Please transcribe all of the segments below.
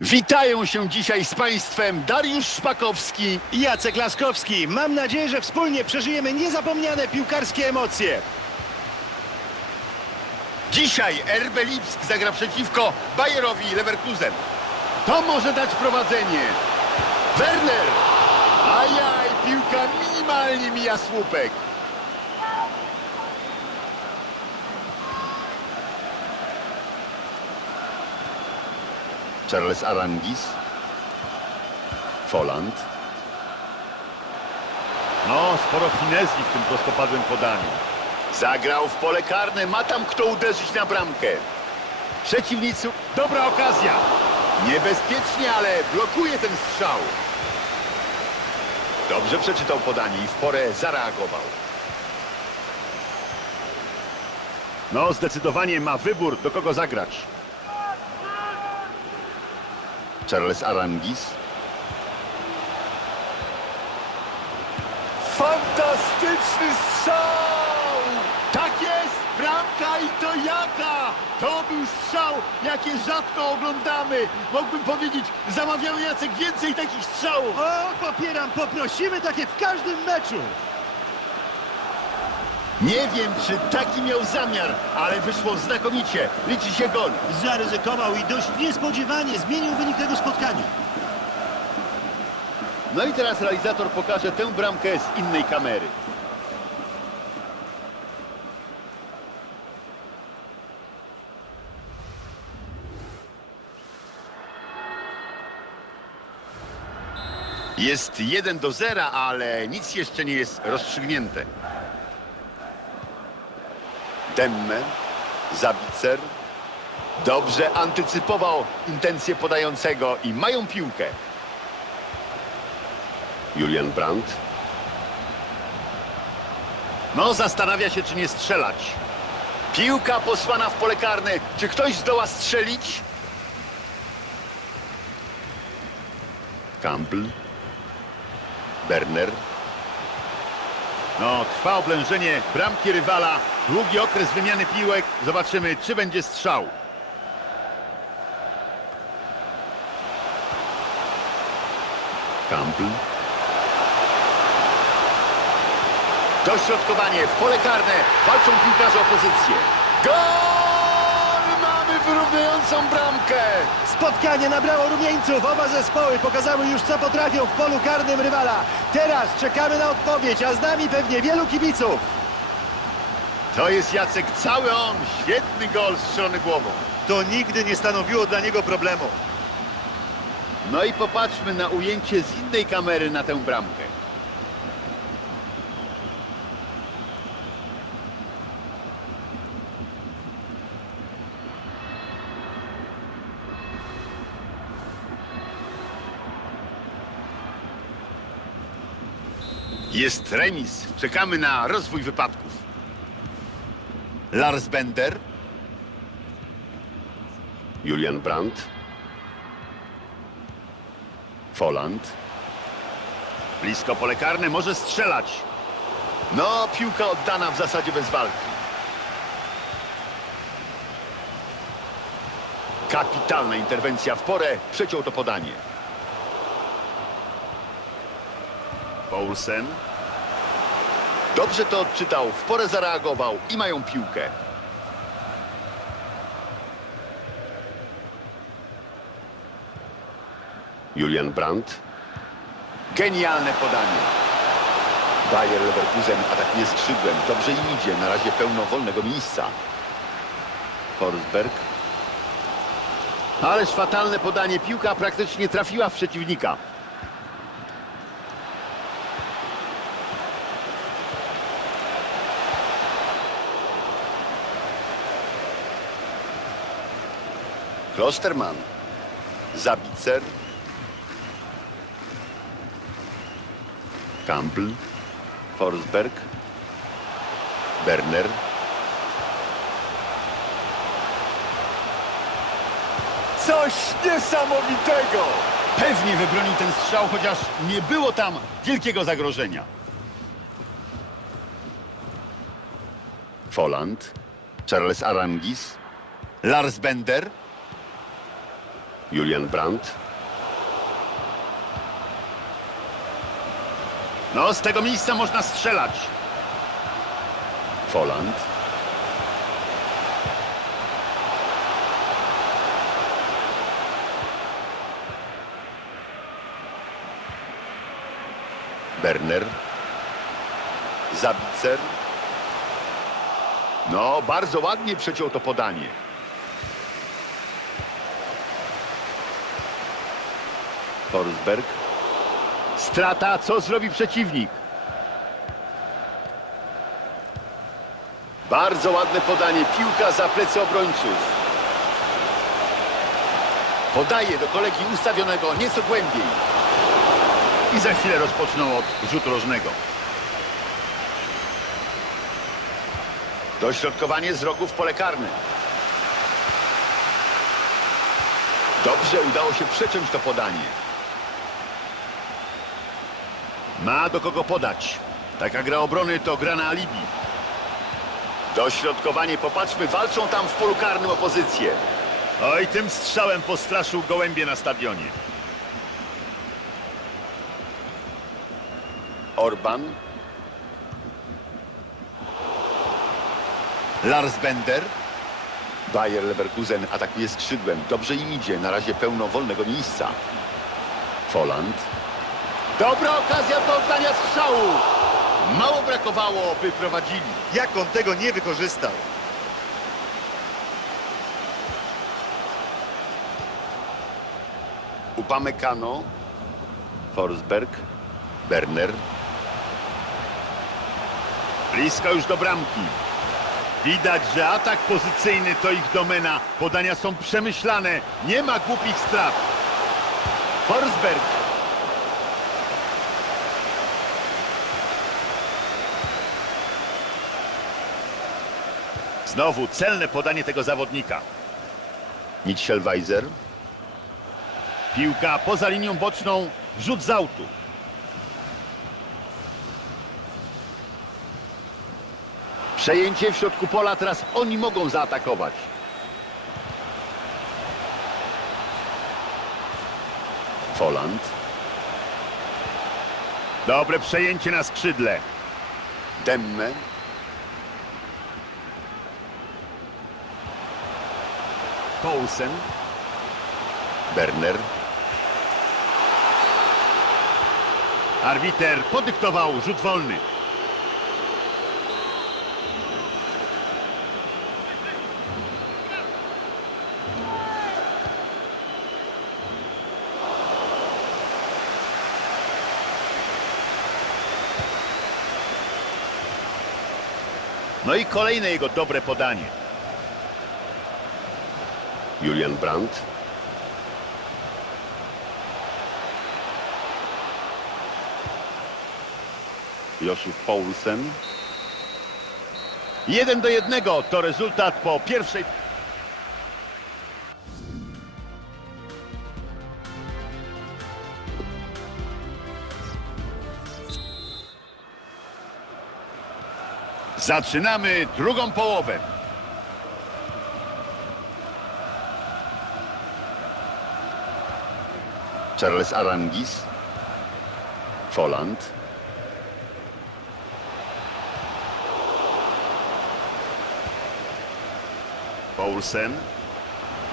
Witają się dzisiaj z Państwem Dariusz Szpakowski. i Jacek Laskowski. Mam nadzieję, że wspólnie przeżyjemy niezapomniane piłkarskie emocje. Dzisiaj RB Lipsk zagra przeciwko Bayerowi Leverkusen. To może dać prowadzenie. Werner! Ajaj, piłka minimalnie mija słupek. Charles Arangis. Folland. No, sporo finezji w tym prostopadłym podaniu. Zagrał w pole karne, ma tam kto uderzyć na bramkę. Przeciwnicy Dobra okazja. niebezpiecznie, ale blokuje ten strzał. Dobrze przeczytał podanie i w porę zareagował. No, zdecydowanie ma wybór, do kogo zagrać. Charles Arangis. Fantastyczny strzał! Tak jest! Bramka i to jaka! To był strzał, jakie rzadko oglądamy. Mógłbym powiedzieć, zamawiamy Jacek więcej takich strzałów. O, popieram, poprosimy takie w każdym meczu. Nie wiem, czy taki miał zamiar, ale wyszło znakomicie. Liczy się gol. Zaryzykował i dość niespodziewanie zmienił wynik tego spotkania. No i teraz realizator pokaże tę bramkę z innej kamery. Jest 1 do 0, ale nic jeszcze nie jest rozstrzygnięte. Demme, Zabicer. Dobrze antycypował intencje podającego i mają piłkę. Julian Brandt. No, zastanawia się, czy nie strzelać. Piłka posłana w pole karne. Czy ktoś zdoła strzelić? Campbell. Berner. No, trwa oblężenie bramki rywala. Długi okres wymiany piłek. Zobaczymy, czy będzie strzał. Campbell. Dośrodkowanie w pole karne. Walczą piłkarze o pozycję. Gol! Mamy wyrównującą bramkę. Spotkanie nabrało rumieńców. Oba zespoły pokazały już, co potrafią w polu karnym rywala. Teraz czekamy na odpowiedź, a z nami pewnie wielu kibiców. To jest Jacek, cały on. Świetny gol strzelony głową. To nigdy nie stanowiło dla niego problemu. No i popatrzmy na ujęcie z innej kamery na tę bramkę. Jest remis. Czekamy na rozwój wypadków. Lars Bender. Julian Brandt. Folland. Blisko pole karne, może strzelać. No, piłka oddana w zasadzie bez walki. Kapitalna interwencja w porę, przeciął to podanie. Paulsen. Dobrze to odczytał, w porę zareagował i mają piłkę. Julian Brandt. Genialne podanie. Bayer Leverkusen atakuje skrzydłem. Dobrze im idzie. Na razie pełno wolnego miejsca. Forsberg. Ależ fatalne podanie. Piłka praktycznie trafiła w przeciwnika. Klosterman. Zabicer. Campbell, Forsberg, Berner. Coś niesamowitego! Pewnie wybronił ten strzał, chociaż nie było tam wielkiego zagrożenia. Folland, Charles Arangis, Lars Bender, Julian Brandt. No, z tego miejsca można strzelać. Folland. Berner. Zabicer. No, bardzo ładnie przeciął to podanie. Forsberg. Strata, co zrobi przeciwnik? Bardzo ładne podanie, piłka za plecy obrońców. Podaje do kolegi ustawionego nieco głębiej. I za chwilę rozpoczną od rzutu rożnego. Dośrodkowanie z rogu w pole karne. Dobrze udało się przeciąć to podanie. Ma do kogo podać. Taka gra obrony to gra na alibi. Dośrodkowanie, popatrzmy, walczą tam w polu karnym o pozycję. Oj, tym strzałem postraszył gołębie na stadionie. Orban. Lars Bender. Bayer Leverkusen atakuje skrzydłem. Dobrze im idzie. Na razie pełno wolnego miejsca. Folland. Dobra okazja do oddania strzału. Mało brakowało, by prowadzili. Jak on tego nie wykorzystał? Upamecano. Forsberg. Berner. Blisko już do bramki. Widać, że atak pozycyjny to ich domena. Podania są przemyślane. Nie ma głupich strat. Forsberg. Znowu celne podanie tego zawodnika. Mitchell-Weiser. Piłka poza linią boczną. Rzut z autu. Przejęcie w środku pola, teraz oni mogą zaatakować. Folland. Dobre przejęcie na skrzydle. Demme. Poulsen. Berner. Arbiter podyktował rzut wolny. No i kolejne jego dobre podanie. Julian Brandt. Josif Paulsen. Jeden do jednego to rezultat po pierwszej... Zaczynamy drugą połowę. Charles Arangis. Folland. Paulsen.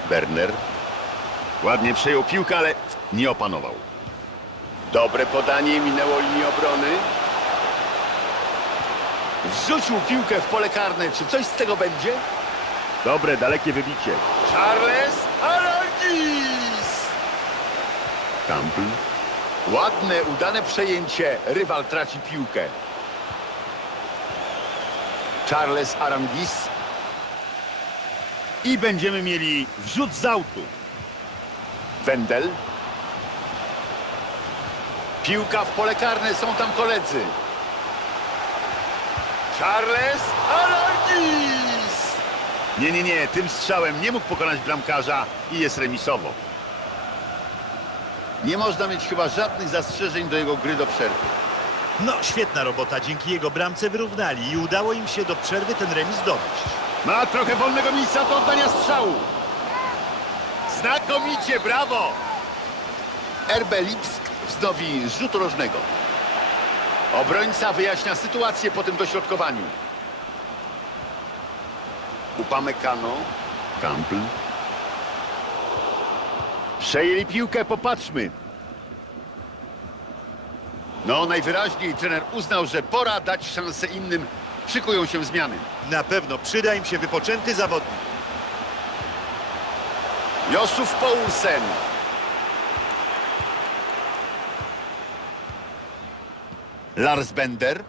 Berner. Ładnie przejął piłkę, ale nie opanował. Dobre podanie, minęło linię obrony. Wrzucił piłkę w pole karne. Czy coś z tego będzie? Dobre, dalekie wybicie. Charles Arangis! Campbell. Ładne, udane przejęcie. Rywal traci piłkę. Charles Arangis. I będziemy mieli wrzut z autu. Wendel. Piłka w pole karne, są tam koledzy. Charles Arangis! Nie, nie, nie, tym strzałem nie mógł pokonać bramkarza i jest remisowo. Nie można mieć chyba żadnych zastrzeżeń do jego gry do przerwy. No, świetna robota. Dzięki jego bramce wyrównali i udało im się do przerwy ten remis dowieść. Ma trochę wolnego miejsca do oddania strzału. Znakomicie, brawo! RB Lipsk wznowi z rzutu rożnego. Obrońca wyjaśnia sytuację po tym dośrodkowaniu. Upamecano. Campbell. Przejęli piłkę, popatrzmy. No, najwyraźniej trener uznał, że pora dać szansę innym. Szykują się zmiany. Na pewno przyda im się wypoczęty zawodnik. Josuf Poulsen. Lars Bender.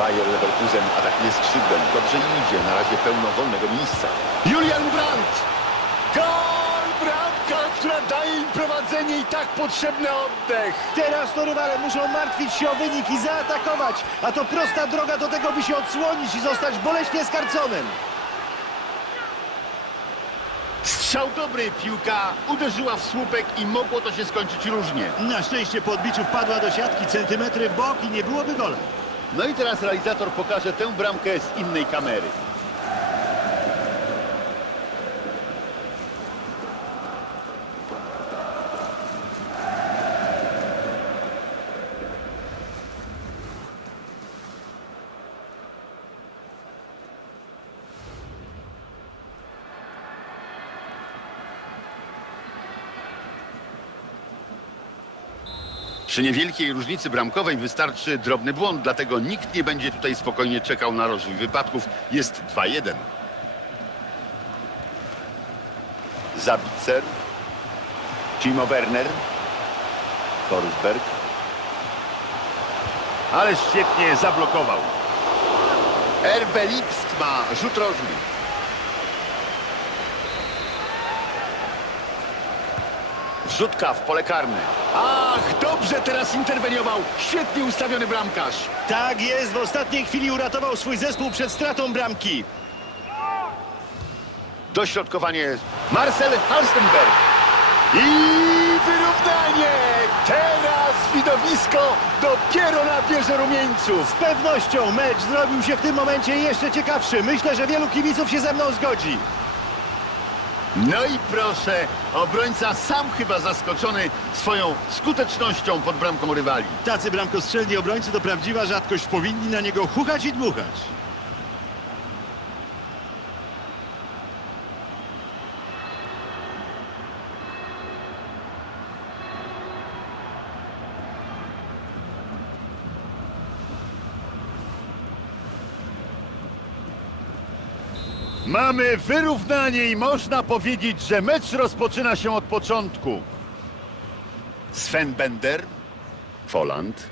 Bayer Leverkusen atakuje skrzydłem. Dobrze idzie. Na razie pełno wolnego miejsca. Julian Brandt! Gol! Bramka, która daje im prowadzenie i tak potrzebny oddech. Teraz to rywale muszą martwić się o wynik i zaatakować, a to prosta droga do tego, by się odsłonić i zostać boleśnie skarconym. Strzał dobry, piłka uderzyła w słupek i mogło to się skończyć różnie. Na szczęście po odbiciu wpadła do siatki centymetry w bok i nie byłoby gola. No i teraz realizator pokaże tę bramkę z innej kamery. Przy niewielkiej różnicy bramkowej wystarczy drobny błąd, dlatego nikt nie będzie tutaj spokojnie czekał na rozwój wypadków. Jest 2-1. Zabicer. Timo Werner. Forsberg. Ale świetnie zablokował. RB ma rzut rożny. Wrzutka w pole karne. Ach, dobrze teraz interweniował. Świetnie ustawiony bramkarz. Tak jest, w ostatniej chwili uratował swój zespół przed stratą bramki. Dośrodkowanie Marcel Halstenberg. I wyrównanie! Teraz widowisko dopiero nabierze rumieńców. Z pewnością mecz zrobił się w tym momencie jeszcze ciekawszy. Myślę, że wielu kibiców się ze mną zgodzi. No i proszę, obrońca sam chyba zaskoczony swoją skutecznością pod bramką rywali. Tacy bramkostrzelni obrońcy to prawdziwa rzadkość. Powinni na niego chuchać i dmuchać. Mamy wyrównanie i można powiedzieć, że mecz rozpoczyna się od początku. Sven Bender, Folland.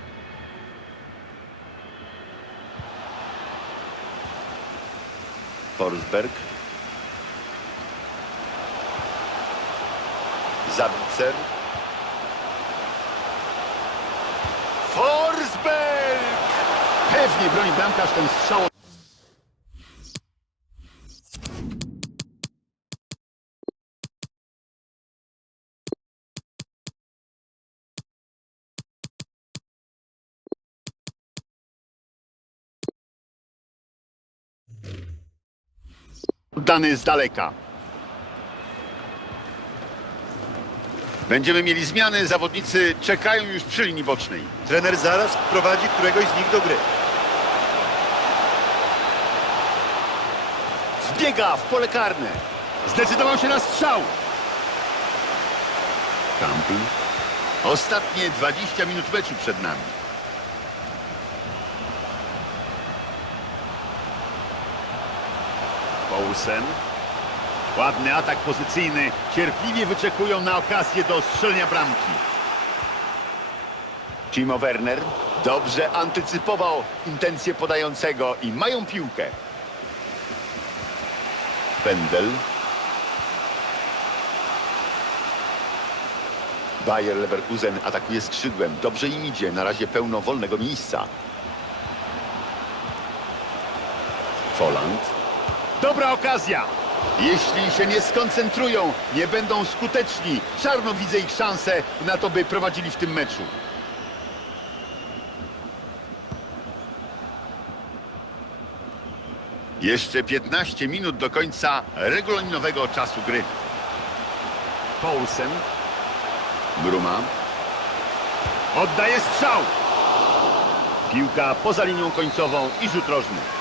Forsberg. Zabicer. Forsberg! Pewnie broni bramkarz ten strzał dany z daleka. Będziemy mieli zmiany, zawodnicy czekają już przy linii bocznej. Trener zaraz wprowadzi któregoś z nich do gry. Wbiega w pole karne. Zdecydował się na strzał. Campbell. Ostatnie 20 minut meczu przed nami. Poulsen. Ładny atak pozycyjny. Cierpliwie wyczekują na okazję do strzelenia bramki. Timo Werner dobrze antycypował intencje podającego i mają piłkę. Pendel. Bayer Leverkusen atakuje skrzydłem. Dobrze im idzie. Na razie pełno wolnego miejsca. Folland. Dobra okazja. Jeśli się nie skoncentrują, nie będą skuteczni. Czarno widzę ich szansę na to, by prowadzili w tym meczu. Jeszcze 15 minut do końca regulaminowego czasu gry. Paulsen Bruma. oddaje strzał. Piłka poza linią końcową i rzut rożny.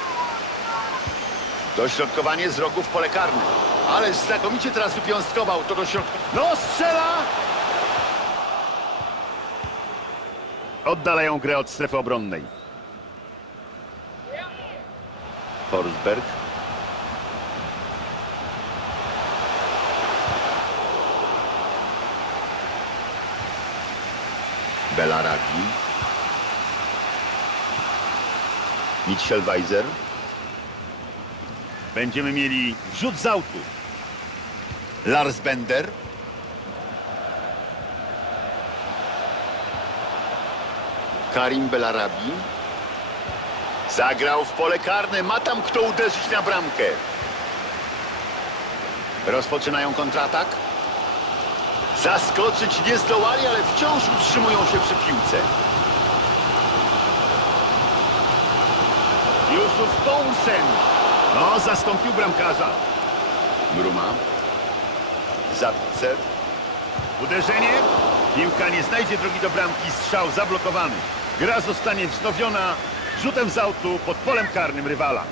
Dośrodkowanie z rogu w pole karne. Ale znakomicie teraz wypiąstkował to dośrodkowanie. No strzela! Oddalają grę od strefy obronnej. Forsberg. Belaragi. Mitchell-Weiser. Będziemy mieli rzut z autu. Lars Bender. Karim Belarabi. Zagrał w pole karne. Ma tam kto uderzyć na bramkę. Rozpoczynają kontratak. Zaskoczyć nie zdołali, ale wciąż utrzymują się przy piłce. Jusuf Paulsen. No, zastąpił bramkarza. Bruma. Zabcer. Uderzenie. Piłka nie znajdzie drogi do bramki. Strzał zablokowany. Gra zostanie wznowiona rzutem z autu pod polem karnym rywala.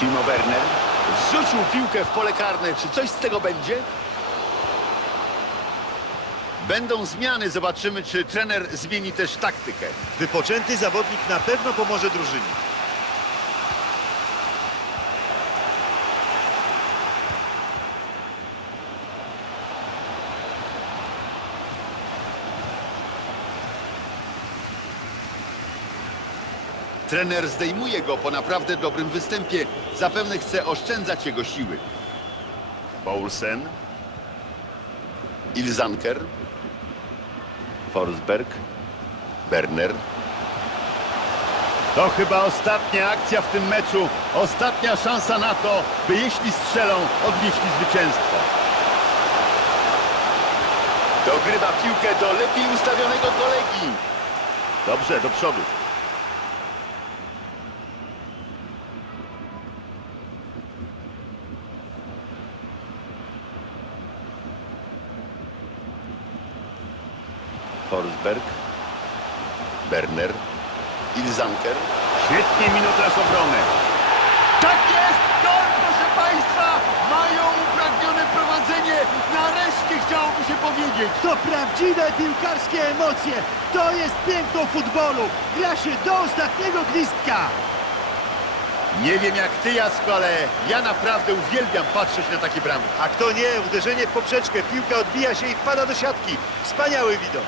Timo Werner. Wrzucił piłkę w pole karne. Czy coś z tego będzie? Będą zmiany. Zobaczymy, czy trener zmieni też taktykę. Wypoczęty zawodnik na pewno pomoże drużynie. Trener zdejmuje go po naprawdę dobrym występie. Zapewne chce oszczędzać jego siły. Paulsen. Ilzanker. Forsberg. Berner. To chyba ostatnia akcja w tym meczu. Ostatnia szansa na to, by jeśli strzelą, odnieśli zwycięstwo. Dogrywa piłkę do lepiej ustawionego kolegi. Dobrze, do przodu. Forsberg. Berner. Ilzanker. Świetnie minął teraz obronę. Tak jest! Gol, proszę Państwa! Mają upragnione prowadzenie. Nareszcie chciałoby się powiedzieć. To prawdziwe piłkarskie emocje. To jest piękno futbolu. Gra się do ostatniego gwizdka. Nie wiem jak ty, Jacku, ale ja naprawdę uwielbiam patrzeć na takie bramki. A kto nie, uderzenie w poprzeczkę, piłka odbija się i wpada do siatki. Wspaniały widok.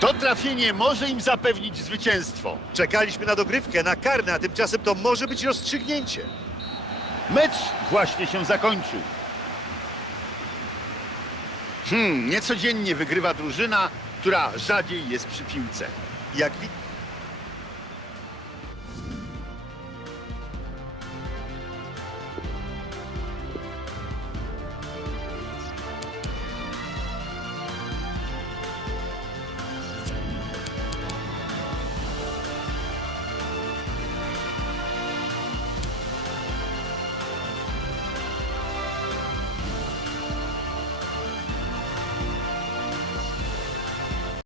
To trafienie może im zapewnić zwycięstwo. Czekaliśmy na dogrywkę, na karne, a tymczasem to może być rozstrzygnięcie. Mecz właśnie się zakończył. Hmm, niecodziennie wygrywa drużyna, która rzadziej jest przy piłce. Jak widać,